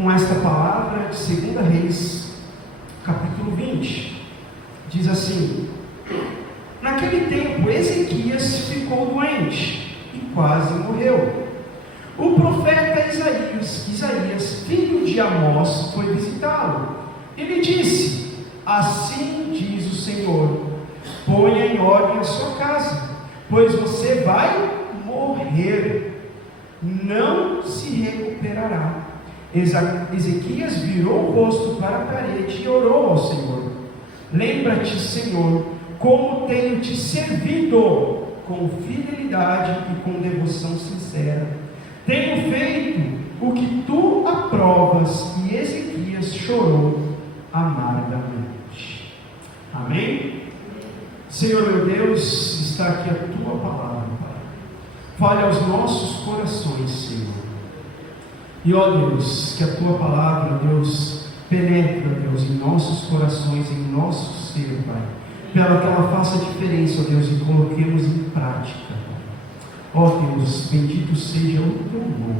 com esta palavra de 2 Reis, capítulo 20. Diz assim: naquele tempo Ezequias ficou doente e quase morreu. O profeta Isaías, filho de Amós, foi visitá-lo. Ele disse: assim diz o Senhor, ponha em ordem a sua casa, pois você vai morrer, não se recuperará. Ezequias virou o rosto para a parede e orou ao Senhor: lembra-te, Senhor, como tenho te servido com fidelidade e com devoção sincera. Tenho feito o que tu aprovas. E Ezequias chorou amargamente. Amém? Senhor meu Deus, está aqui a tua palavra, Pai. Fale aos nossos corações, Senhor. E ó Deus, que a tua palavra, Deus, penetre, Deus, em nossos corações, em nosso ser, Pai, para que ela faça diferença, ó Deus, e coloquemos em prática, Pai. Ó Deus, bendito seja o teu nome,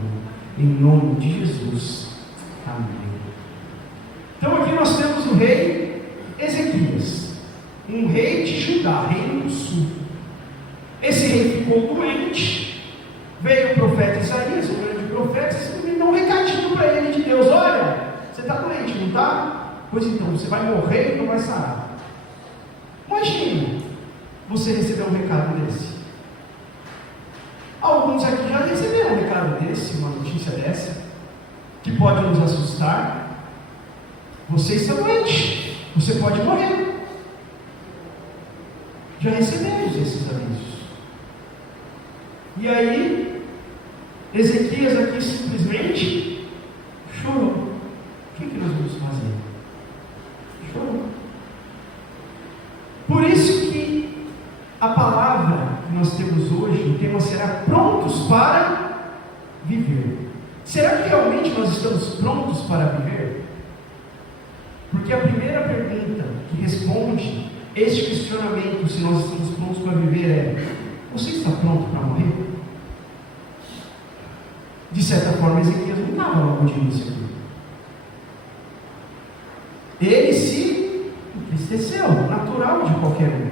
em nome de Jesus. Amém. Então aqui nós temos o rei Ezequias, um rei de Judá, reino do sul. Esse rei ficou doente. Veio o profeta Isaías, o grande profeta, e deu um recadinho para ele de Deus: olha, você está doente, não está? Pois então, você vai morrer e não vai sarar. Imagina você receber um recado desse. Alguns aqui já receberam um recado desse, uma notícia dessa, que pode nos assustar. Você está doente, você pode morrer. Já recebemos esses avisos. E aí, Ezequias aqui simplesmente chorou. O que nós vamos fazer? Chorou. Por isso que a palavra que nós temos hoje, o tema será prontos para viver. Será que realmente nós estamos prontos para viver? Porque a primeira pergunta que responde este questionamento, se nós estamos prontos para viver, é: você está pronto para morrer? De certa forma, Ezequias não estava logo de início aqui. Ele se entristeceu, natural de qualquer um,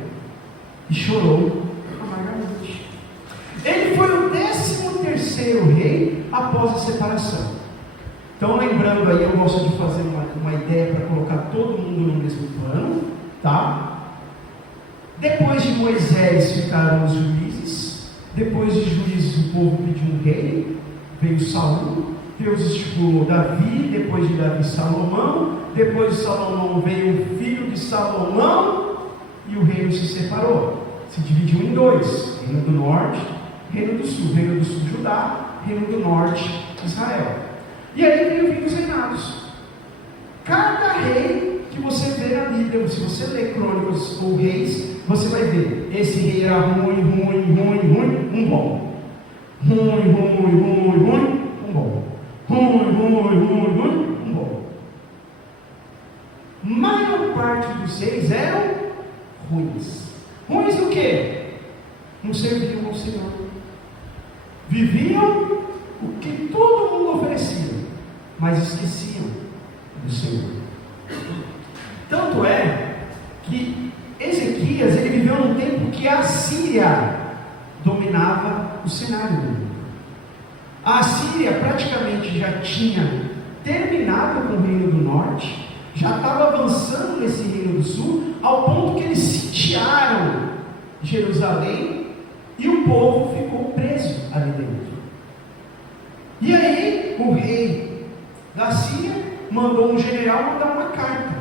e chorou amargamente. Ele foi o 13º rei após a separação. Então, lembrando aí, eu gosto de fazer uma ideia para colocar todo mundo no mesmo plano, tá? Depois de Moisés ficaram os juízes. Depois de juízes o povo pediu um rei. Veio Saul. Deus estipulou Davi. Depois de Davi, Salomão. Depois de Salomão veio o filho de Salomão. E o reino se separou. Se dividiu em dois: reino do norte, reino do sul. Reino do sul, Judá. Reino do norte, Israel. E aí veio os reinados. Cada rei que você vê na Bíblia, se você ler Crônicas ou Reis, você vai ver: esse rei era ruim, um bom. Ruim, um bom. Ruim, um bom. Maior parte dos reis eram ruins. Ruins do quê? Não serviam ao Senhor. Viviam o que todo mundo oferecia, mas esqueciam do Senhor. Tanto é que Ezequias, ele viveu num tempo que a Síria dominava o cenário do mundo. A Síria praticamente já tinha terminado com o reino do norte, já estava avançando nesse reino do sul, ao ponto que eles sitiaram Jerusalém e o povo ficou preso ali dentro. E aí o rei da Síria mandou um general mandar uma carta.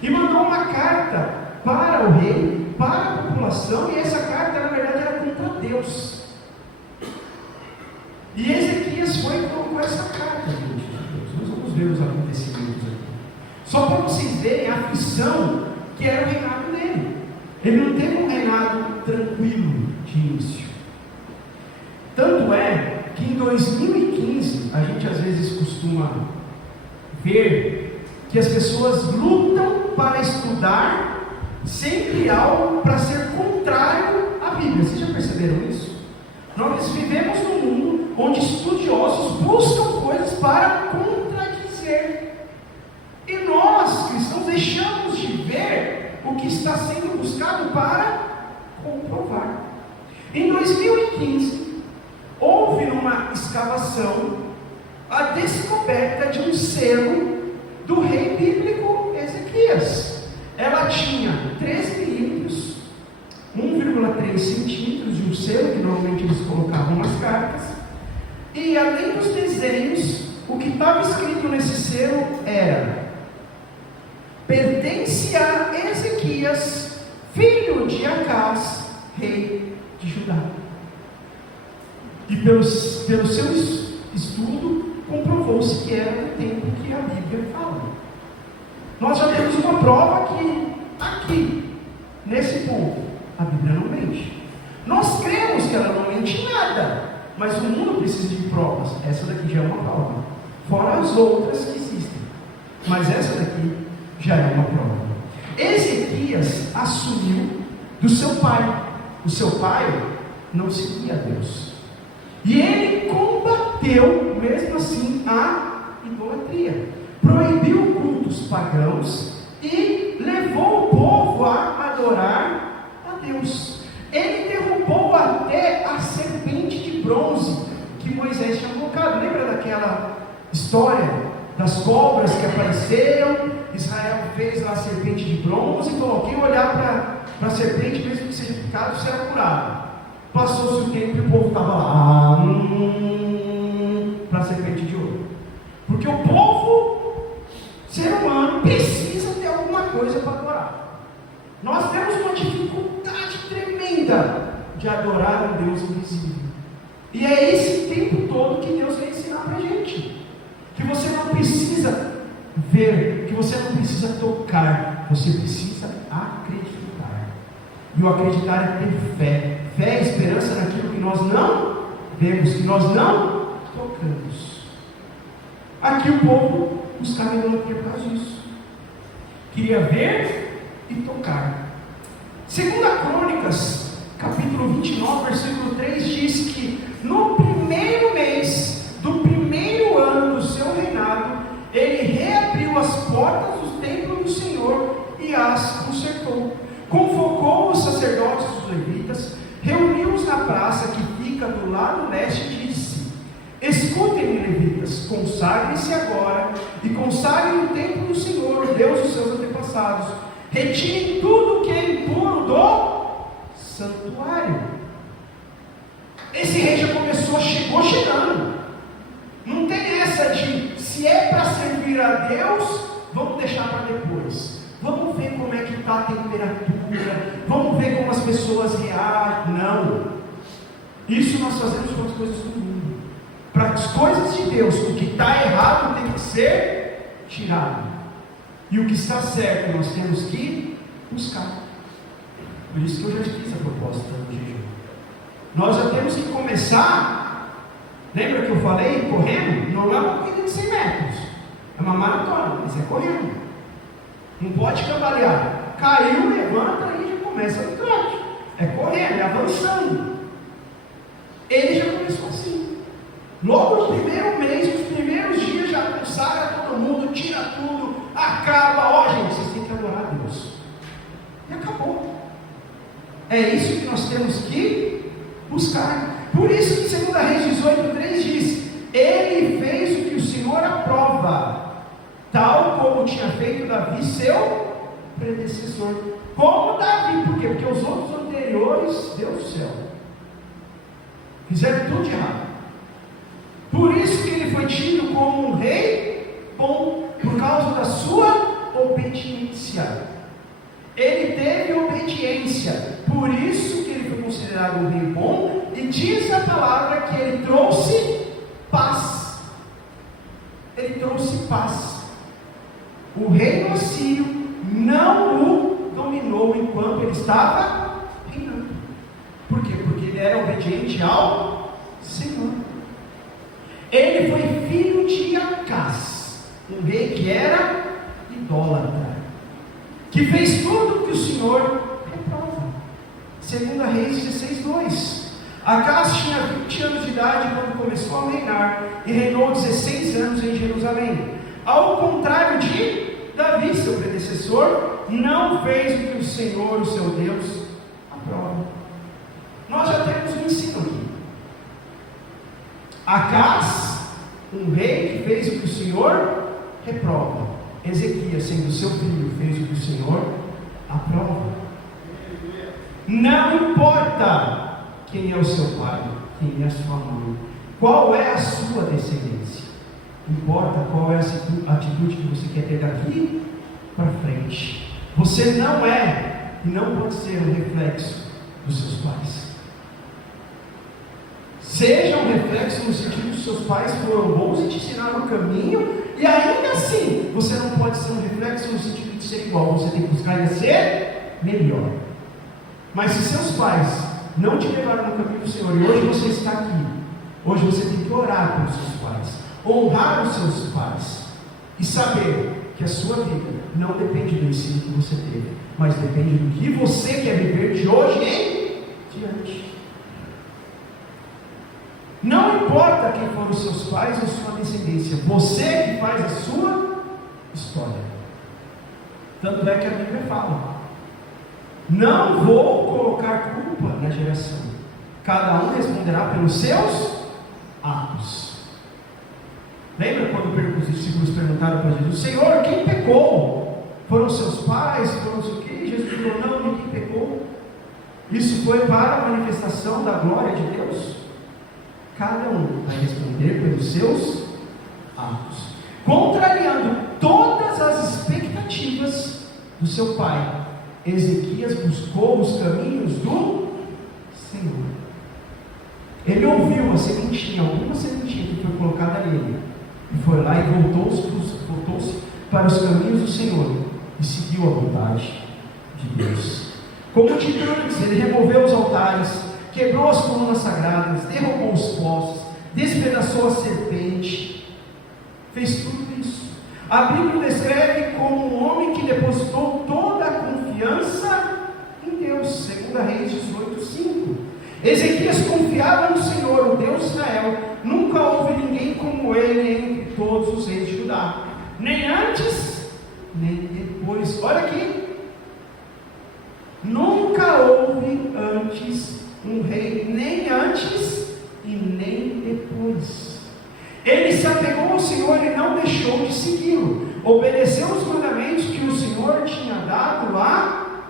E mandou uma carta para o rei, para a população, e essa carta na verdade era contra Deus. E Ezequias foi e colocou essa carta diante de Deus. Nós vamos ver os acontecimentos aqui. Só para vocês verem a aflição que era o reinado dele. Ele não teve um reinado tranquilo de início. Tanto é que em 2015, a gente às vezes costuma ver que as pessoas lutam para estudar sempre algo para ser contrário à Bíblia. Vocês já perceberam isso? Nós vivemos num mundo onde estudiosos buscam coisas para contradizer o que está sendo buscado para comprovar. Em 2015, houve uma escavação a descoberta de um selo do rei bíblico Ezequias. Ela tinha 13 milímetros, 1,3 centímetros de um selo, que normalmente eles colocavam nas cartas, e além dos desenhos, o que estava escrito nesse selo era: pertence a Ezequias, filho de Acás, rei de Judá. E pelo seu estudo, comprovou-se que era do tempo que a Bíblia fala. Nós já temos uma prova que aqui, nesse ponto, a Bíblia não mente. Nós cremos que ela não mente em nada, mas o mundo precisa de provas. Essa daqui já é uma prova, fora as outras que existem, mas essa daqui já é uma prova. Ezequias assumiu do seu pai. O seu pai não seguia a Deus, e ele combateu mesmo assim a idolatria, proibiu cultos pagãos e levou o povo a adorar a Deus. Ele derrubou até a serpente de bronze que Moisés tinha colocado. Lembra daquela história das cobras que apareceram? Israel fez lá a serpente de bronze e falou: quem olhar para a serpente, mesmo que seja picado, será curado. Passou-se o tempo e o povo estava lá para a serpente de ouro, porque o povo, ser humano, precisa ter alguma coisa para adorar. Nós temos uma dificuldade tremenda de adorar um Deus invisível, e é esse tempo todo que Deus vem ensinar para a gente, que você não precisa ver, que você não precisa tocar, você precisa acreditar. E o acreditar é ter fé. Fé é esperança naquilo que nós não vemos, que nós não tocamos. Aqui o povo buscava idolatria por causa disso. Queria ver e tocar. Segunda Crônicas, capítulo 29, versículo 3, diz que no primeiro mês do primeiro ano do seu reinado, ele reabriu as portas do templo do Senhor e as consertou. Convocou os sacerdotes e os levitas, reuniu-os na praça que fica do lado leste e disse: escutem-me, levitas, consagrem-se agora e consagrem o templo do Senhor, o Deus dos seus antepassados. Retirem tudo que é impuro do santuário. Esse rei já chegou chegando. Não tem essa de, se é para servir a Deus, vamos deixar para depois. Vamos ver como é que está a temperatura, vamos ver como as pessoas reagem. Não. Isso nós fazemos com as coisas do mundo. Para as coisas de Deus, o que está errado tem que ser tirado, e o que está certo nós temos que buscar. Por isso que eu já fiz a proposta do jejum. Nós já temos que começar. Lembra que eu falei, correndo? Não é uma corrida de 100 metros, é uma maratona, mas é correndo. Não pode cambalear. Caiu, levanta e já começa no trote. É correndo, é avançando. Ele já começou assim. Logo no primeiro mês, nos primeiros dias, já consagra todo mundo, tira tudo, acaba. Ó, gente, vocês têm que adorar a Deus. E acabou. É isso que nós temos que buscar. Por isso que 2 Reis 18:3 diz: ele fez o que o Senhor aprova, tal como tinha feito Davi, seu predecessor. Como Davi, por quê? Porque os outros anteriores, Deus do céu, fizeram tudo de errado. Por isso que ele foi tido como um rei bom, por causa da sua obediência. Ele teve obediência, por isso que ele foi considerado um rei bom, e diz a palavra que ele trouxe paz. Ele trouxe paz. O reino assírio não o dominou enquanto ele estava reinando. Por quê? Porque ele era obediente ao Senhor. Ele foi filho de Acás, um rei que era idólatra, que fez tudo que o Senhor reprova. 2 Reis 16:2. Acás tinha 20 anos de idade quando começou a reinar, e reinou 16 anos em Jerusalém. Ao contrário de Davi, seu predecessor, não fez o que o Senhor, o seu Deus, aprova. Nós já temos um ensino aqui. Acás, um rei que fez o que o Senhor reprova. Ezequias, sendo seu filho, fez o que o Senhor aprova. Não importa quem é o seu pai, quem é a sua mãe, qual é a sua descendência. Importa qual é a atitude que você quer ter daqui para frente. Você não é e não pode ser um reflexo dos seus pais. Seja um reflexo no sentido que os seus pais foram bons e te ensinaram o caminho, e ainda assim você não pode ser um reflexo no sentido de ser igual. Você tem que buscar ser melhor. Mas se seus pais não te levaram no caminho do Senhor, e hoje você está aqui, hoje você tem que orar pelos seus pais, honrar os seus pais, e saber que a sua vida não depende do ensino que você teve, mas depende do que você quer viver de hoje em diante. Não importa quem foram os seus pais ou sua descendência, você que faz a sua história. Tanto é que a Bíblia fala: não vou colocar culpa na geração, cada um responderá pelos seus atos. Lembra quando os discípulos perguntaram para Jesus: Senhor, quem pecou? Foram seus pais? Foram os que? Jesus falou: não, ninguém pecou. Isso foi para a manifestação da glória de Deus. Cada um vai responder pelos seus atos, contrariando todas as expectativas do seu pai. Ezequias buscou os caminhos do Senhor. Ele ouviu a sementinha, alguma sementinha que foi colocada nele, e foi lá e voltou-se para os caminhos do Senhor e seguiu a vontade de Deus. Como dito antes, ele removeu os altares, quebrou as colunas sagradas, derrubou os postes, despedaçou a serpente, fez tudo isso. A Bíblia descreve como um homem que depositou toda a confiança em Deus, 2 Reis 18:5. Ezequias confiava no Senhor, o Deus de Israel. Nunca houve ninguém como ele entre todos os reis de Judá, nem antes, nem depois. Olha aqui, nunca houve antes um rei, nem antes e nem depois. Ele se apegou ao Senhor e não deixou de segui-lo, obedeceu os mandamentos que o Senhor tinha dado a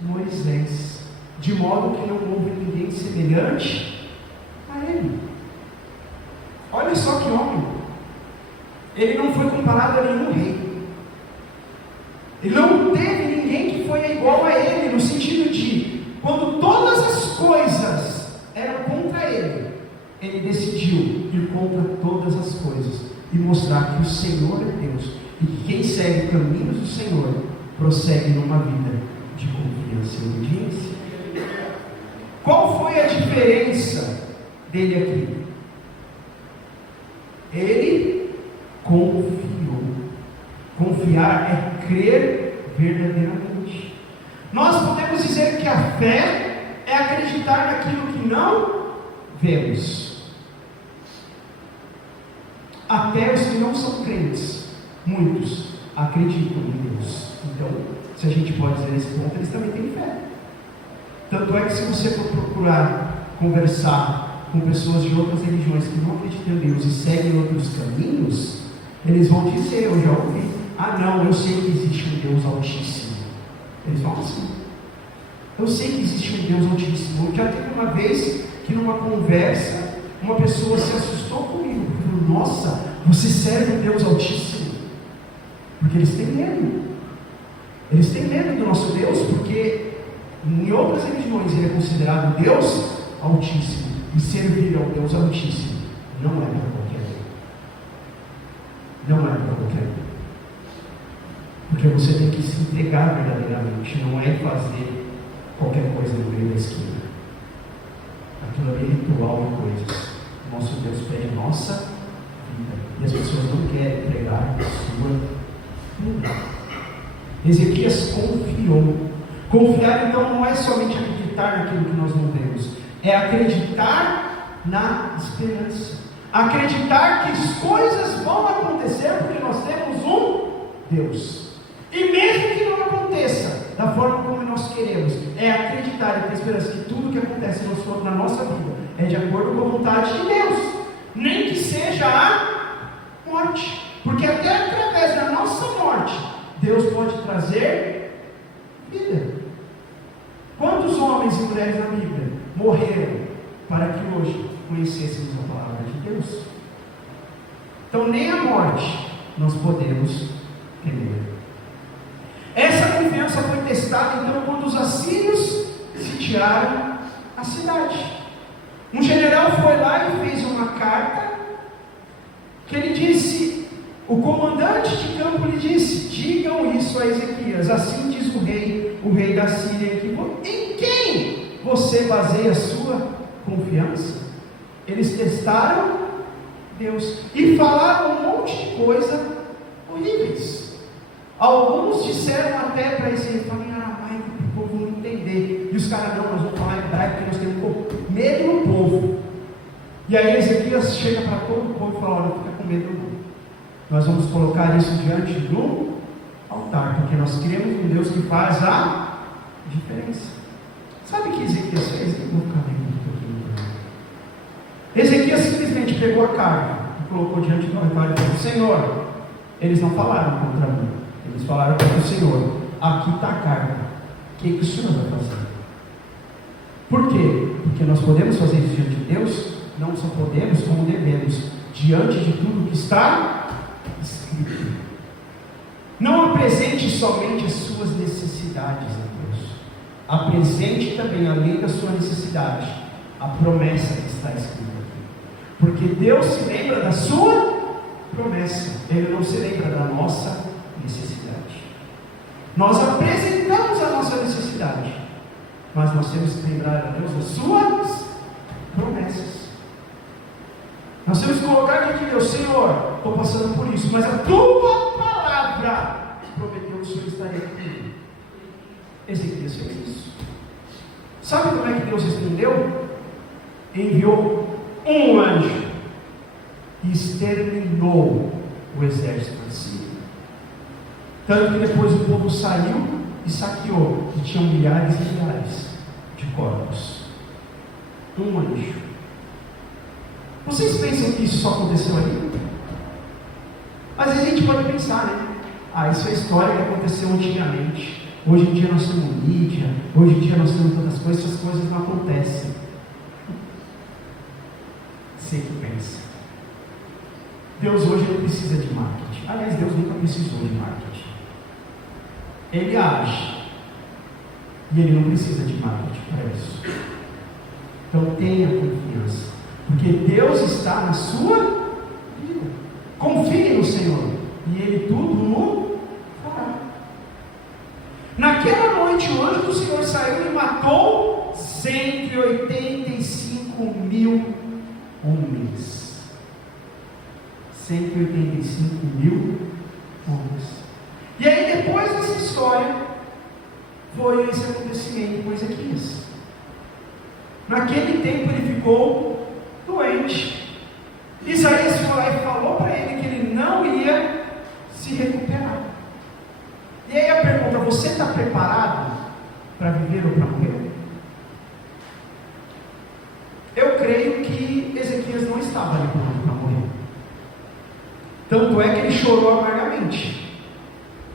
Moisés, de modo que não houve ninguém semelhante a ele. Olha só que homem. Ele não foi comparado a nenhum rei. Ele não teve ninguém que foi igual a ele, no sentido de, quando todas as coisas eram contra ele, ele decidiu ir contra todas as coisas e mostrar que o Senhor é Deus, e que quem segue os caminhos do Senhor prossegue numa vida de confiança e obediência. Qual foi a diferença dele aqui? Ele confiou. Confiar é crer verdadeiramente. Nós podemos dizer que a fé é acreditar naquilo que não vemos. Até os que não são crentes, muitos acreditam em Deus. Então, se a gente pode dizer nesse ponto, eles também têm fé. Tanto é que se você for procurar conversar com pessoas de outras religiões que não acreditam em Deus e seguem outros caminhos, eles vão dizer: eu já ouvi, não, eu sei que existe um Deus Altíssimo. Eles vão assim: eu sei que existe um Deus Altíssimo. Já teve uma vez que numa conversa, uma pessoa se assustou comigo, falou: nossa, você serve um Deus Altíssimo? Porque eles têm medo. Eles têm medo do nosso Deus, porque em outras religiões ele é considerado Deus Altíssimo, e servir ao Deus Altíssimo não é para qualquer um. Não é para qualquer um. Porque você tem que se entregar verdadeiramente, não é fazer qualquer coisa no meio da esquina. Aquilo ali é ritual e coisas. Nosso Deus pede nossa vida, e as pessoas não querem pregar a sua vida. Ezequias confiou. Confiar então não é somente acreditar naquilo que nós não vemos, é acreditar na esperança, acreditar que as coisas vão acontecer porque nós temos um Deus. E E mesmo que não aconteça da forma como nós queremos, é acreditar e ter esperança que tudo que acontece na nossa vida é de acordo com a vontade de Deus, nem que seja a morte, porque até através da nossa morte, Deus pode trazer vida. Quantos homens e mulheres na Bíblia morreram para que hoje conhecêssemos a palavra de Deus? Então nem a morte nós podemos temer. Essa confiança foi testada então quando os assírios sitiaram a cidade. Um general foi lá e fez uma carta que ele disse, o comandante de campo lhe disse, digam isso a Ezequias, assim diz o rei da Síria, em quem você baseia a sua confiança? Eles testaram Deus e falaram um monte de coisa horríveis. Alguns disseram até para Ezequias, falem aramaico para o povo não entender. E os caras, não, nós vamos falar hebraico porque nós temos medo do povo. E aí Ezequias chega para todo o povo e fala, olha, não fica com medo não. Nós vamos colocar isso diante do altar, porque nós cremos em Deus que faz a diferença. Sabe o que Ezequias fez? Eu vou ficar bem um pouquinho. Ezequias simplesmente pegou a carga e colocou diante do altar e falou, Senhor, eles não falaram contra mim, eles falaram contra o Senhor, aqui está a carga, o que o Senhor vai fazer? Por quê? Porque nós podemos fazer isso diante de Deus, não só podemos, como devemos, diante de tudo que está escrito. Não apresente somente as suas necessidades a Deus, apresente também, além da sua necessidade, a promessa que está escrita aqui, porque Deus se lembra da sua promessa, Ele não se lembra da nossa necessidade. Nós apresentamos a nossa necessidade, mas nós temos que lembrar a Deus das suas promessas. Nós temos que colocar diante de Deus, Senhor, estou passando por isso, mas a tua palavra prometeu que o Senhor estaria comigo. Ezequias fez isso. Sabe como é que Deus respondeu? Enviou um anjo e exterminou o exército da Síria. Tanto que depois o povo saiu e saqueou, e tinham milhares e milhares de corpos. Um anjo. Vocês pensam que isso só aconteceu ali? Às vezes a gente pode pensar, né? Isso é história que aconteceu antigamente. Hoje em dia nós temos mídia, hoje em dia nós temos todas as coisas, essas coisas não acontecem. Você que pensa. Deus hoje não precisa de marketing. Aliás, Deus nunca precisou de marketing. Ele age. E Ele não precisa de marketing para isso. Então tenha confiança. Porque Deus está na sua vida. Confie no Senhor. E Ele tudo no fará. Naquela noite o anjo do Senhor saiu e matou 185 mil homens. 185 mil homens. E aí depois dessa história, foi esse acontecimento com Ezequias. Naquele tempo ele ficou doente. Isaías foi lá e falou para ele que ele não ia se recuperar. E aí a pergunta, você está preparado para viver ou para morrer? Eu creio que Ezequias não estava ali pronto para morrer. Tanto é que ele chorou amargamente.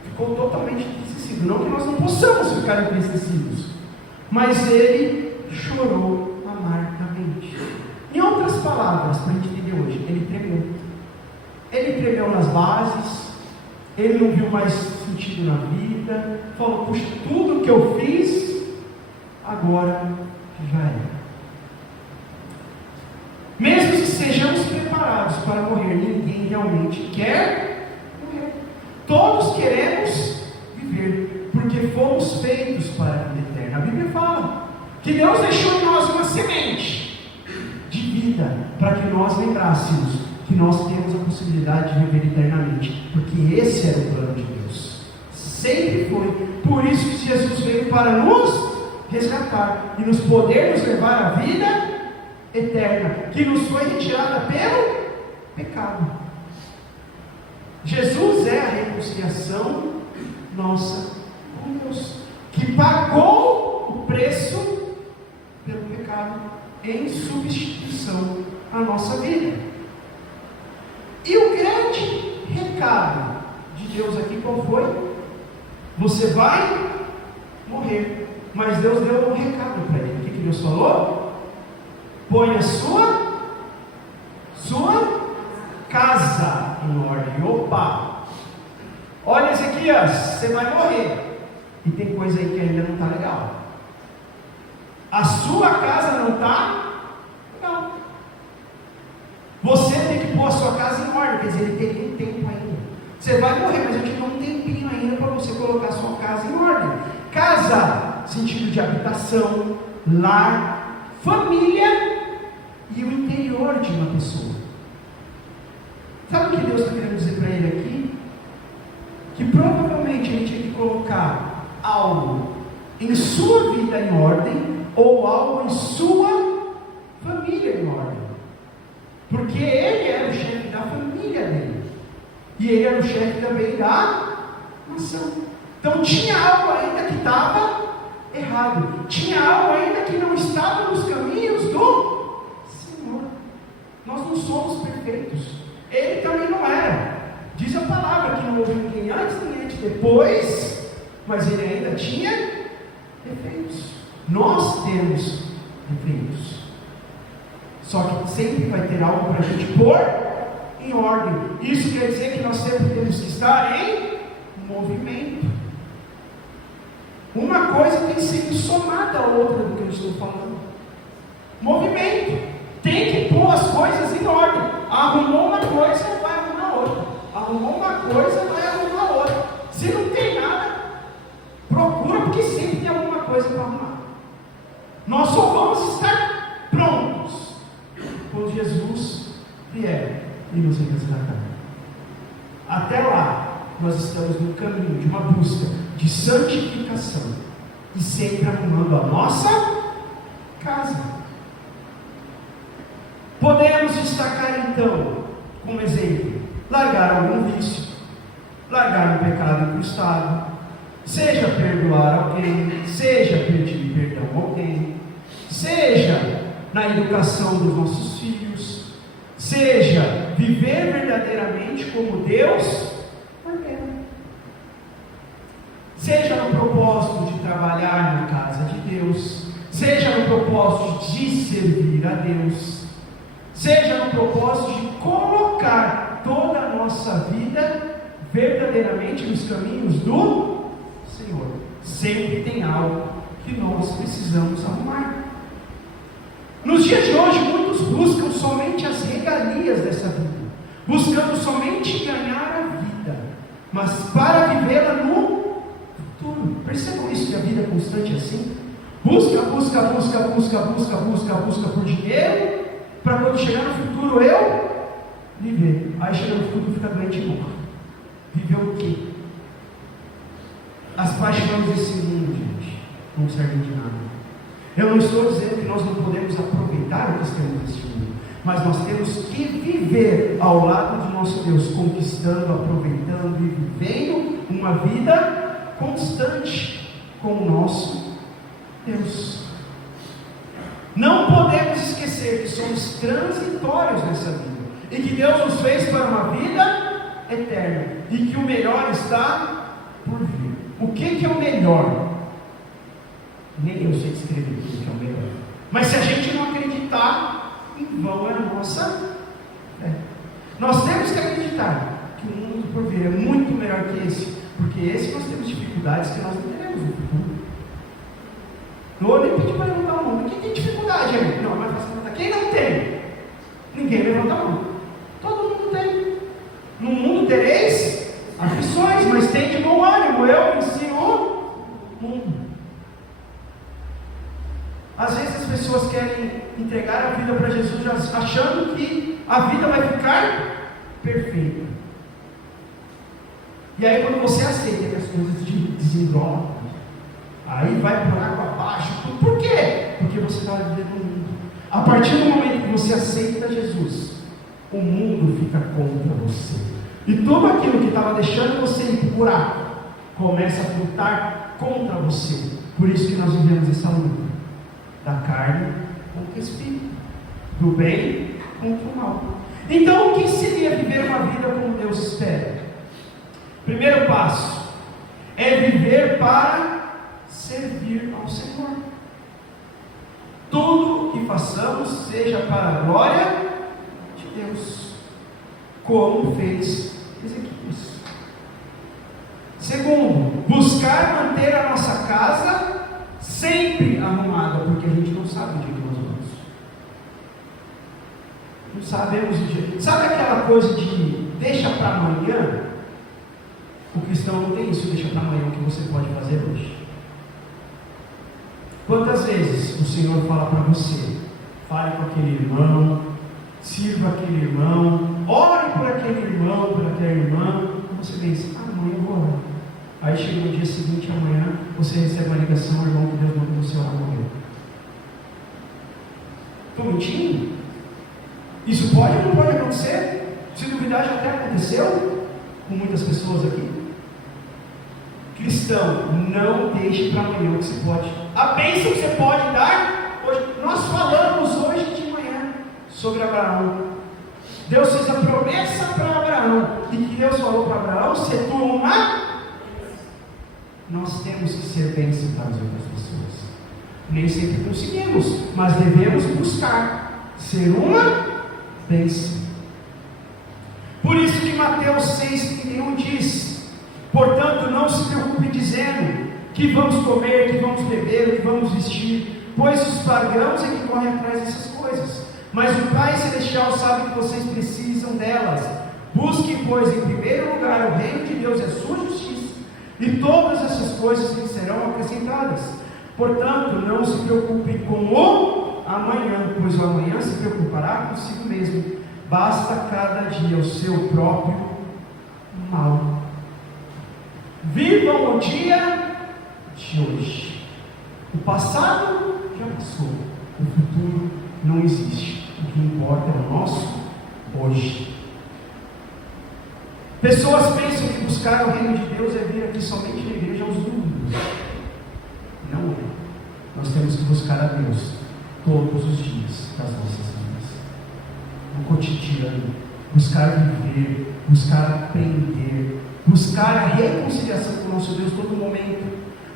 Ficou totalmente entristecido. Não que nós não possamos ficar entristecidos, mas ele chorou amargamente. Em outras palavras, para a gente entender hoje, ele tremeu. Ele tremeu nas bases, ele não viu mais sentido na vida, falou, puxa, tudo que eu fiz, agora já era. Mesmo que sejamos preparados para morrer, ninguém realmente quer morrer. Todos queremos viver, porque fomos feitos para a vida eterna. A Bíblia fala que Deus deixou em nós uma semente de vida, para que nós lembrássemos que nós temos a possibilidade de viver eternamente, porque esse era o plano de Deus, sempre foi. Por isso que Jesus veio para nos resgatar e nos poder nos levar à vida eterna, que nos foi retirada pelo pecado. Jesus é a reconciliação nossa com Deus, que pagou o preço pelo pecado em substituição à nossa vida. E o grande recado de Deus aqui qual foi? Você vai morrer. Mas Deus deu um recado para ele. O que Deus falou? Põe a sua casa em ordem. Opa! Olha, Ezequias, você vai morrer. E tem coisa aí que ainda não está legal. A sua casa não está legal. Você tem que pôr a sua casa em ordem. Quer dizer, ele teria um tempo ainda. Você vai morrer, mas eu te dou um tempinho ainda para você colocar a sua casa em ordem. Casa, sentido de habitação, lar, família e o interior de uma pessoa. Sabe o que Deus está querendo dizer para ele aqui? Que provavelmente ele tinha que colocar algo em sua vida em ordem, ou algo em sua família em ordem. Porque ele era o chefe da família dele. E ele era o chefe também da nação. Então tinha algo ainda que estava errado. Tinha algo ainda que não estava nos caminhos do Senhor. Nós não somos perfeitos. Ele também não era. Diz a palavra que não houve ninguém antes nem depois, mas ele ainda tinha defeitos. Nós temos defeitos. Só que sempre vai ter algo para a gente pôr em ordem. Isso quer dizer que nós sempre temos que estar em movimento. Uma coisa tem sido somada à outra do que eu estou falando. Movimento. Tem que pôr as coisas em ordem. Arrumou uma coisa, vai arrumar outra. Arrumou uma coisa, vai arrumar outra. Se não tem nada, procura, porque sempre tem alguma coisa para arrumar. Nós só vamos estar prontos quando Jesus vier e nos resgatar. Até lá, nós estamos no caminho de uma busca de santificação e sempre arrumando a nossa casa. Podemos destacar então, como exemplo, largar algum vício, largar um pecado incrustado, seja perdoar alguém, seja pedir perdão a alguém, seja na educação dos nossos filhos, seja viver verdadeiramente como Deus ordena, seja no propósito de trabalhar na casa de Deus, seja no propósito de servir a Deus, seja no propósito de colocar toda a nossa vida verdadeiramente nos caminhos do Senhor. Sempre tem algo que nós precisamos arrumar. Nos dias de hoje, muitos buscam somente as regalias dessa vida, buscando somente ganhar a vida, mas para vivê-la no futuro. Percebam isso, que a vida é constante assim. Busca por dinheiro, para quando chegar no futuro eu viver. Aí chega no futuro, fica doente e morre. Viver o quê? As paixões desse mundo, gente, não servem de nada. Eu não estou dizendo que nós não podemos aproveitar o que temos neste mundo, mas nós temos que viver ao lado de nosso Deus, conquistando, aproveitando e vivendo uma vida constante com o nosso Deus. Não podemos esquecer que somos transitórios nessa vida e que Deus nos fez para uma vida eterna e que o melhor está por vir. O que é o melhor? Nem eu sei descrever o que é o melhor. Mas se a gente não acreditar, em vão é a nossa fé. Nós temos que acreditar que o mundo por vir é muito melhor que esse, porque esse nós temos dificuldades que nós não teremos no futuro. Não vou nem pedir para levantar a mão. Quem tem dificuldade aí? Não, mas você levantar. Quem não tem? Ninguém levanta a mão. Todo mundo tem. No mundo tereis aflições, mas tem de bom ânimo. Eu ensino o mundo. Às vezes as pessoas querem entregar a vida para Jesus achando que a vida vai ficar perfeita. E aí quando você aceita que as coisas desenrolam, aí vai por água abaixo. Por quê? Porque você está vivendo no mundo. A partir do momento que você aceita Jesus, o mundo fica contra você. E tudo aquilo que estava deixando você ir por água, começa a lutar contra você. Por isso que nós vivemos essa luta da carne contra o espírito, do bem contra o mal. Então, o que seria viver uma vida como Deus espera? Primeiro passo é viver para servir ao Senhor. Tudo que façamos seja para a glória de Deus, como fez Ezequias. Segundo, buscar manter a nossa casa sempre arrumada, porque a gente não sabe o dia que nós vamos. Não sabemos o dia. Sabe aquela coisa de deixa para amanhã? O cristão não tem isso, deixa para amanhã o que você pode fazer hoje. Quantas vezes o Senhor fala para você, fale com aquele irmão, sirva aquele irmão, ore por aquele irmão, por aquela irmã, e você pensa, amanhã eu vou orar. Aí chega no dia seguinte, amanhã, você recebe uma ligação, o irmão que Deus mandou você orar morreu. Estou mentindo? Isso pode ou não pode acontecer? Se duvidar, já até aconteceu com muitas pessoas aqui. Cristão, não deixe para amanhã o que você pode. A bênção que você pode dar hoje. Nós falamos hoje de manhã sobre Abraão. Deus fez a promessa para Abraão. E que Deus falou para Abraão: se tu uma. Nós temos que ser bênção para as outras pessoas. Nem sempre conseguimos, mas devemos buscar ser uma bênção. Por isso que Mateus 6,31 diz: portanto, não se preocupe dizendo que vamos comer, que vamos beber, que vamos vestir, pois os pagãos é que correm atrás dessas coisas. Mas o Pai Celestial sabe que vocês precisam delas. Busquem, pois, em primeiro lugar o reino de Deus e a sua justiça, e todas essas coisas lhes serão acrescentadas. Portanto, não se preocupem com o amanhã, pois o amanhã se preocupará consigo mesmo. Basta cada dia o seu próprio mal. Vivam o dia de hoje. O passado já passou. O futuro não existe. O que importa é o nosso hoje. Pessoas pensam que buscar o reino de Deus é vir aqui somente na igreja aos domingos. Não é. Nós temos que buscar a Deus todos os dias das nossas vidas. No cotidiano. Buscar viver, buscar aprender, buscar a reconciliação com o nosso Deus todo momento.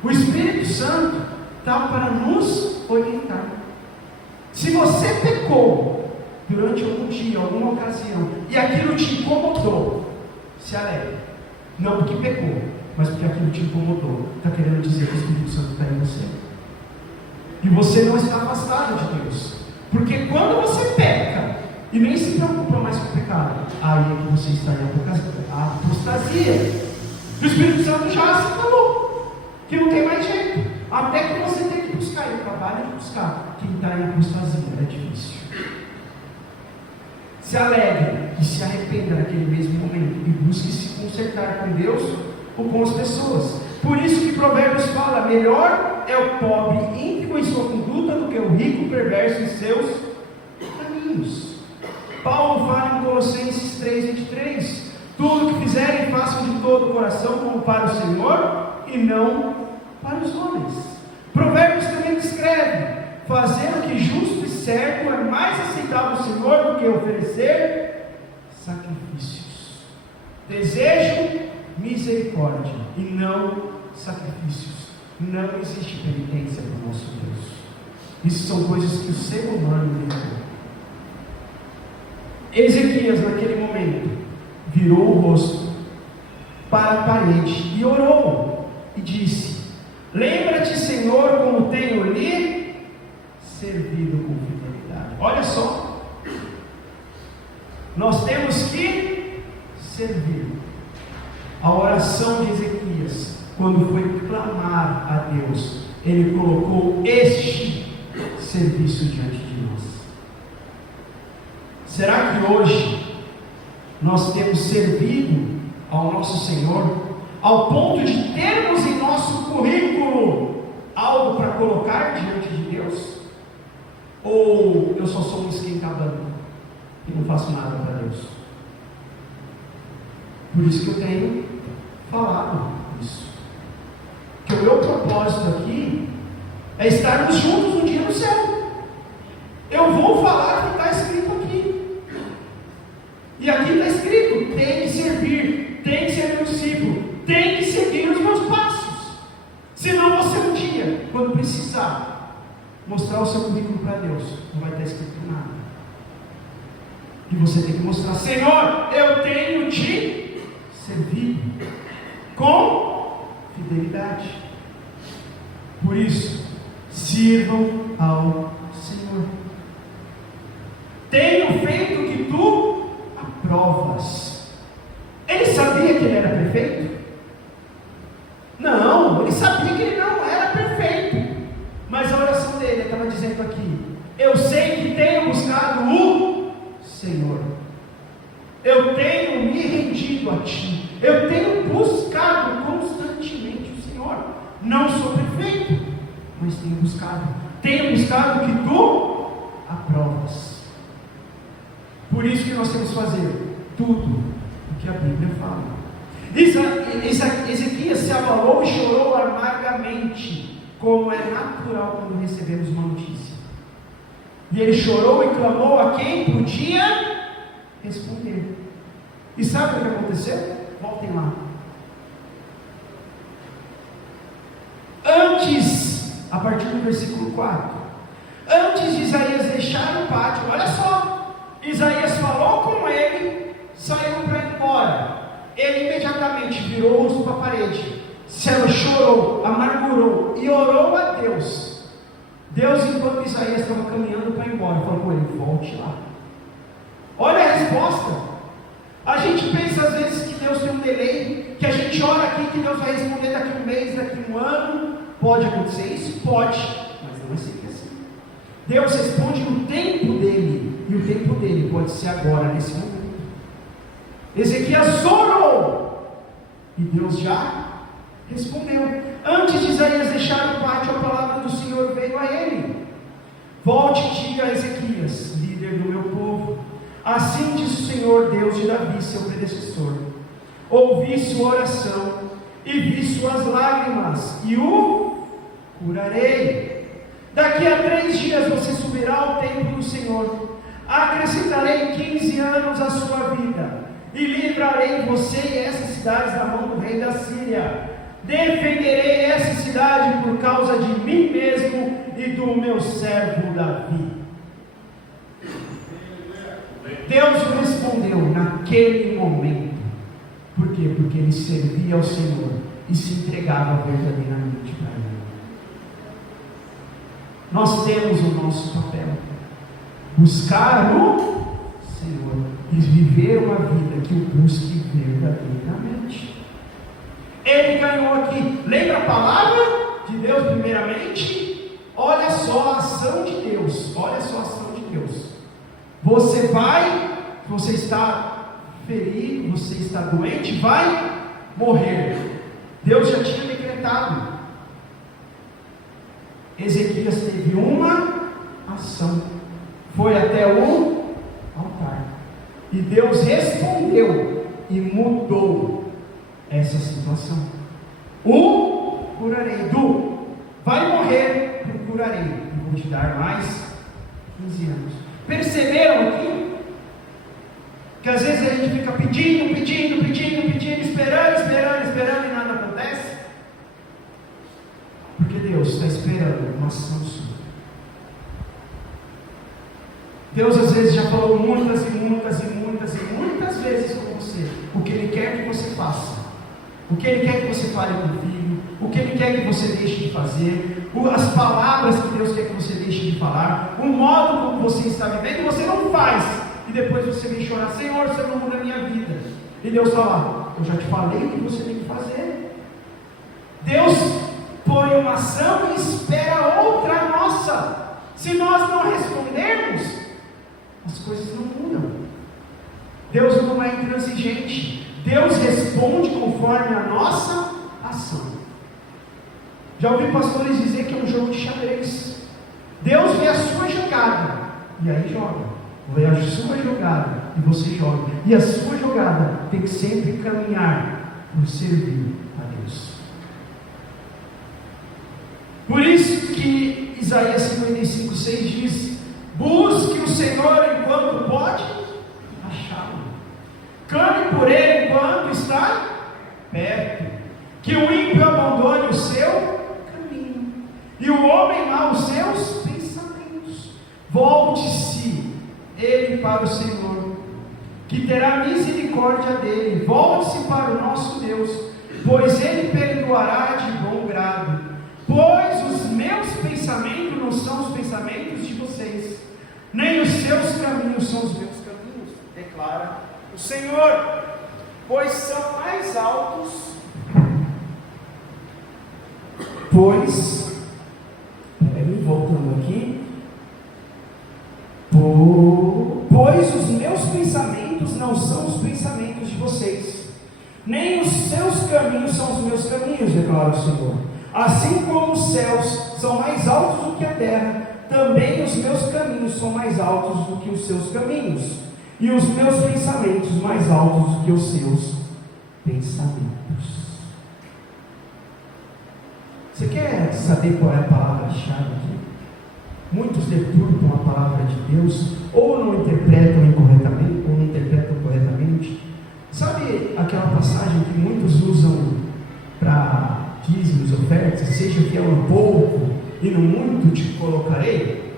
O Espírito Santo está para nos orientar. Se você pecou durante algum dia, alguma ocasião, e aquilo te incomodou, se alegre. Não porque pecou, mas porque aquilo te incomodou. Está querendo dizer que o Espírito Santo está em você. E você não está afastado de Deus. Porque quando você peca e nem se preocupa mais com o pecado, aí é que você está em apostasia. E o Espírito Santo já se falou que não tem mais jeito. Até que você tem que buscar. Ele trabalha de buscar. Quem está em apostasia é difícil. Se alegre e se arrependa naquele mesmo momento e busque se consertar com Deus ou com as pessoas. Por isso que Provérbios fala: melhor é o pobre íntegro em sua conduta do que o rico perverso em seus caminhos. Paulo fala em Colossenses 3,23: tudo que fizerem, façam de todo o coração como para o Senhor e não para os homens. Provérbios também descreve: fazer o que é justo e certo é mais aceitável ao Senhor do que oferecer sacrifícios. Desejo misericórdia e não sacrifícios. Não existe penitência para o nosso Deus. Isso são coisas que o ser humano inventou. Ezequias, naquele momento, virou o rosto para a parede e orou e disse: lembra-te, Senhor, como tenho lhe servido com fidelidade. Olha só, nós temos que servir. A oração de Ezequias, quando foi clamar a Deus, ele colocou este serviço diante de nós. Será que hoje nós temos servido ao nosso Senhor ao ponto de termos em nosso currículo algo para colocar diante de Deus? Ou eu só sou um esquentador e não faço nada para Deus? Por isso que eu tenho falado isso. Porque o meu propósito aqui é estarmos juntos um dia no céu. Eu vou falar o que está escrito aqui. E aqui está escrito: tem que servir, tem que ser meu discípulo, tem que seguir os meus passos. Senão você um dia, quando precisar mostrar o seu currículo para Deus, não vai estar escrito nada. E você tem que mostrar: Senhor, eu tenho te servido com fidelidade. Por isso, sirvam ao Senhor. Tenho feito o que tu aprovas. Ele sabia que ele era perfeito? Não, ele sabia que ele não era perfeito. Mas a oração dele estava dizendo aqui: eu sei que tenho buscado o Senhor. Eu tenho me rendido a ti. Eu tenho buscado constantemente o Senhor. Não sou perfeito, mas tenho buscado. Tenho buscado o que tu aprovas. Por isso que nós temos que fazer tudo o que a Bíblia fala. Ezequias se abalou e chorou amargamente, como é natural quando recebemos uma notícia. E ele chorou e clamou a quem podia responder. E sabe o que aconteceu? Voltem lá. Antes, a partir do versículo 4, antes de Isaías deixar o pátio, olha só, Isaías falou com ele, saiu para ir embora. Ele imediatamente virou o rosto para a parede, chorou, amargurou e orou a Deus. Deus, enquanto Isaías estava caminhando para ir embora, falou com ele: volte lá. Olha a resposta. A gente pensa às vezes que Deus tem um delay, que a gente ora aqui que Deus vai responder daqui um mês, daqui um ano. Pode acontecer isso? Pode, mas não é sempre assim. Deus responde no tempo dele, e o tempo dele pode ser agora, nesse momento. Ezequias orou, e Deus já respondeu. Antes de Isaías deixar o pátio, a palavra do Senhor veio a ele: volte e diga a Ezequias, líder do meu povo: assim diz o Senhor, Deus de Davi, seu predecessor: ouvi sua oração e vi suas lágrimas, e o curarei. Daqui a 3 dias você subirá ao templo do Senhor. Acrescentarei 15 anos à sua vida, e livrarei você e essas cidades da mão do rei da Síria. Defenderei essa cidade por causa de mim mesmo e do meu servo Davi. Deus respondeu naquele momento. Por quê? Porque ele servia ao Senhor e se entregava verdadeiramente para ele. Nós temos o nosso papel: buscar o Senhor e viver uma vida que o busque verdadeiramente. Ele ganhou aqui. Lembra a palavra de Deus primeiramente? Olha só a ação de Deus. Olha só a ação de Deus. Você vai, você está ferido, você está doente, vai morrer. Deus já tinha decretado. Ezequias teve uma ação. Foi até o altar. E Deus respondeu e mudou essa situação. O curarei. Vai morrer, o curarei. E vou te dar mais 15 anos. Perceberam aqui? Que às vezes a gente fica pedindo, esperando e nada acontece. Porque Deus está esperando uma ação sua. Deus às vezes já falou muitas vezes com você o que Ele quer que você faça, o que Ele quer que você fale com o filho, o que Ele quer que você deixe de fazer, as palavras que Deus quer que você deixe de falar, o modo como você está vivendo, e você não faz, e depois você vem chorar: Senhor, você não muda a minha vida. E Deus fala: eu já te falei o que você tem que fazer. Deus põe uma ação e espera outra nossa. Se nós não respondermos, as coisas não mudam. Deus não é intransigente. Deus responde conforme a nossa ação. Já ouvi pastores dizer que é um jogo de xadrez. Deus vê a sua jogada e aí joga. Vê a sua jogada e você joga. E a sua jogada tem que sempre caminhar por servir a Deus. que Isaías 55:6 diz: busque o Senhor enquanto pode achá-lo, clame por Ele enquanto está perto, que o ímpio abandone o seu caminho, e o homem mau os seus pensamentos. Volte-se ele para o Senhor, que terá misericórdia dele. Volte-se para o nosso Deus, pois Ele perdoará de bom grado. Pois os meus pensamentos não são os pensamentos de vocês, nem os seus caminhos são os meus caminhos, declara o Senhor. Pois são mais altos, voltando aqui, pois os meus pensamentos não são os pensamentos de vocês, nem os seus caminhos são os meus caminhos, declara o Senhor. Assim como os céus são mais altos do que a terra, também os meus caminhos são mais altos do que os seus caminhos, e os meus pensamentos mais altos do que os seus pensamentos. Você quer saber qual é a palavra-chave aqui? Muitos deturpam a palavra de Deus, ou não interpretam incorretamente, ou não interpretam corretamente. Sabe aquela passagem que muitos usam para dízimos, ofertas? Seja fiel um pouco, e no muito te colocarei.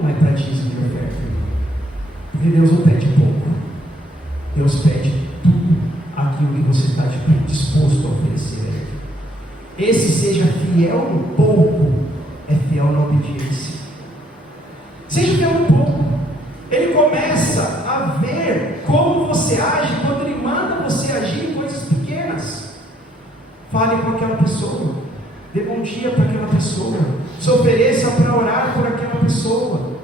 Não é para dízimo e oferta, porque Deus não pede pouco, Deus pede tudo aquilo que você está disposto a oferecer a Ele. Esse seja fiel um pouco, é fiel na obediência. Seja fiel um pouco. Ele começa a ver como você age quando Ele manda você agir em coisas pequenas. Fale com aquela pessoa, dê bom dia para aquela pessoa, se ofereça para orar por aquela pessoa,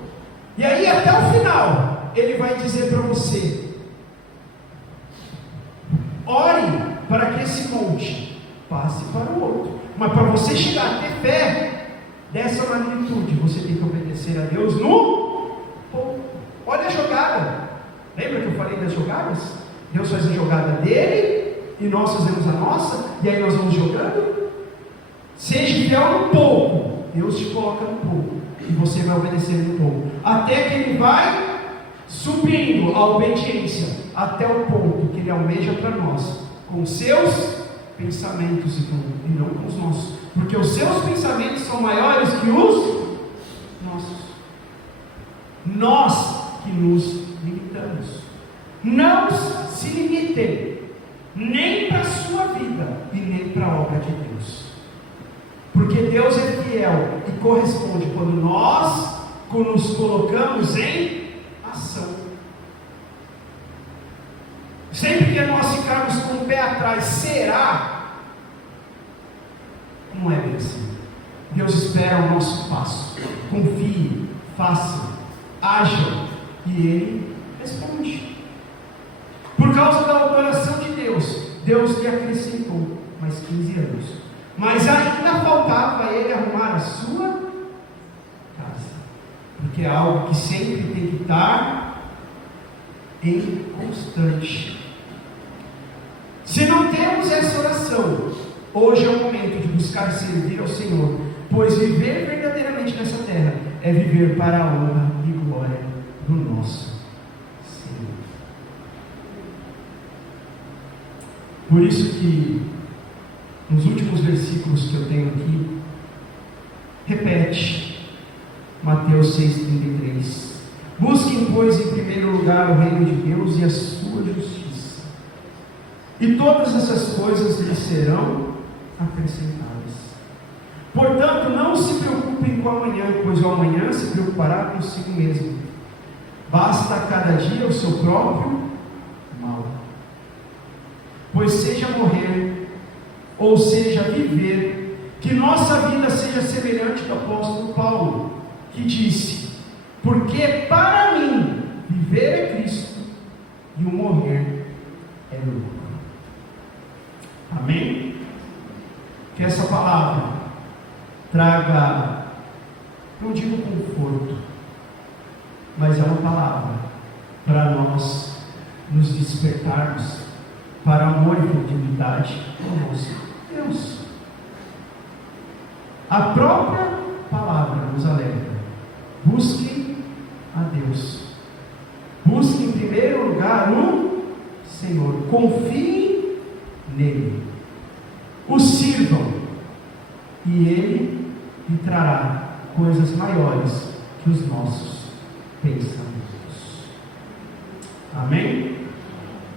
e aí até o final Ele vai dizer para você: ore para que esse monte passe para o outro. Mas para você chegar a ter fé dessa magnitude, você tem que obedecer a Deus no pouco. Olha a jogada. Lembra que eu falei das jogadas? Deus faz a jogada dele e nós fazemos a nossa, e aí nós vamos jogando. Seja fiel no pouco, Deus te coloca no pouco, e você vai obedecer no pouco, até que Ele vai subindo a obediência, até o ponto que Ele almeja para nós, com seus pensamentos e não com os nossos, porque os seus pensamentos são maiores que os nossos. Nós que nos limitamos. Não se limitem, nem para a sua vida e nem para a obra de Deus, porque Deus é fiel e corresponde quando nós nos colocamos em ação. Sempre que nós ficarmos com o pé atrás, será? Não é bem assim. Deus espera o nosso passo. Confie, faça, haja, e Ele responde. Por causa da adoração de Deus, Deus lhe acrescentou mais 15 anos. Mas ainda faltava a Ele arrumar a sua casa, porque é algo que sempre tem que estar em constante. Se não temos essa oração, hoje é o momento de buscar servir ao Senhor, pois viver verdadeiramente nessa terra é viver para a honra e glória do nosso Senhor. Por isso que nos últimos versículos que eu tenho aqui, repete Mateus 6,33: busquem, pois, em primeiro lugar o reino de Deus e a sua justiça, e todas essas coisas lhes serão acrescentadas. Portanto, não se preocupem com o amanhã, pois o amanhã se preocupará consigo mesmo. Basta a cada dia o seu próprio mal. Pois seja morrer, ou seja viver, que nossa vida seja semelhante do apóstolo Paulo, que disse: porque para mim viver é Cristo e o morrer é lucro. Amém? Que essa palavra traga, não digo conforto, mas é uma palavra para nós nos despertarmos para amor e fidelidade ao nosso Deus. A própria palavra nos alerta: busquem a Deus. Busquem em primeiro lugar o Senhor. Confiem nele. O sirvam, e Ele lhe trará coisas maiores que os nossos pensamentos. Amém?